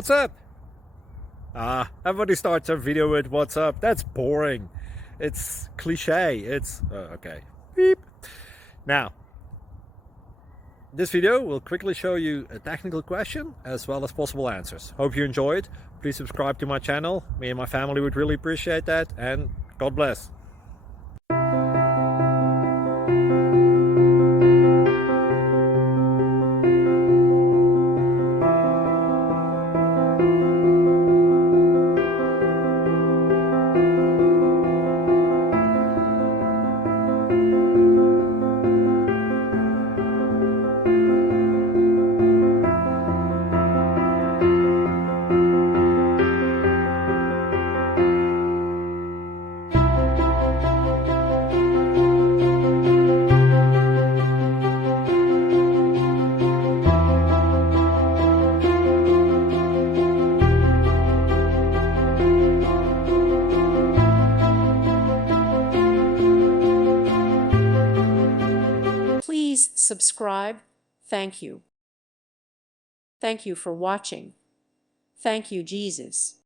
What's up? Everybody starts a video with what's up. That's boring. It's cliche. It's okay. Beep. Now, this video will quickly show you a technical question as well as possible answers. Hope you enjoyed. Please subscribe to my channel. Me and my family would really appreciate that, and God bless. Please subscribe. Thank you. Thank you for watching. Thank you, Jesus.